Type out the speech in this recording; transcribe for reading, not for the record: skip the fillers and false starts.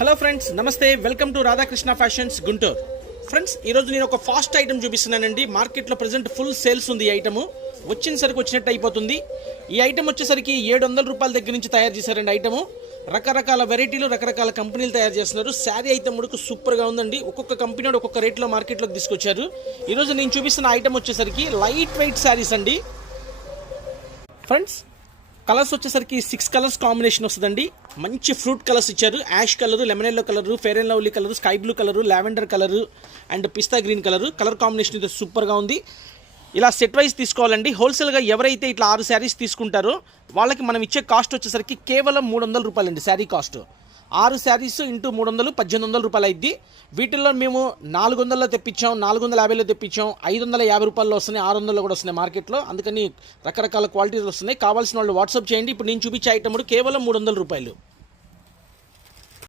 Hello friends, నమస్తే. Welcome to Radhakrishna fashions Guntur. Friends, ఈరోజు నేను ఒక ఫాస్ట్ ఐటమ్ చూపిస్తున్నానండి. మార్కెట్లో ప్రజెంట్ ఫుల్ సేల్స్ ఉంది. ఈ ఐటమ్ వచ్చిన సరికి వచ్చినట్టు అయిపోతుంది. ఈ ఐటమ్ వచ్చేసరికి 700 రూపాయల దగ్గర నుంచి తయారు చేశారండి. ఐటమ్ రకరకాల వెరైటీలు, రకరకాల కంపెనీలు తయారు చేస్తున్నారు. శారీ అయితే ముడుకు సూపర్గా ఉందండి. ఒక్కొక్క కంపెనీ ఒక్కొక్క రేట్లో మార్కెట్లోకి తీసుకొచ్చారు. ఈరోజు నేను చూపిస్తున్న ఐటమ్ వచ్చేసరికి లైట్ వెయిట్ శారీస్ అండి. ఫ్రెండ్స్, కలర్స్ వచ్చేసరికి 6 కలర్స్ కాంబినేషన్ వస్తుందండి. మంచి ఫ్రూట్ కలర్స్ ఇచ్చారు. Ash colour, lemon yellow colour, fair and lovely colour, sky blue colour, lavender colour and pista green colour combination అయితే సూపర్గా ఉంది. ఇలా సెట్ వైజ్ తీసుకోవాలండి. హోల్సేల్గా ఎవరైతే ఇట్లా 6 శారీస్ తీసుకుంటారో వాళ్ళకి మనం ఇచ్చే కాస్ట్ వచ్చేసరికి కేవలం 300 రూపాయలండి. శారీ కాస్ట్ 6 శారీస్ ఇంటూ 300 1800 రూపాయలు అయింది. వీటిల్లో మేము 400లో తెప్పించాం, 450లో తెప్పించాం, 550 రూపాయల్లో వస్తున్నాయి, 600లో కూడా వస్తున్నాయి మార్కెట్లో. అందుకని రకరకాల క్వాలిటీలు వస్తున్నాయి. కావాల్సిన వాళ్ళు వాట్సాప్ చేయండి. ఇప్పుడు నేను చూపించే ఐటమ్ కేవలం 300 రూపాయలు.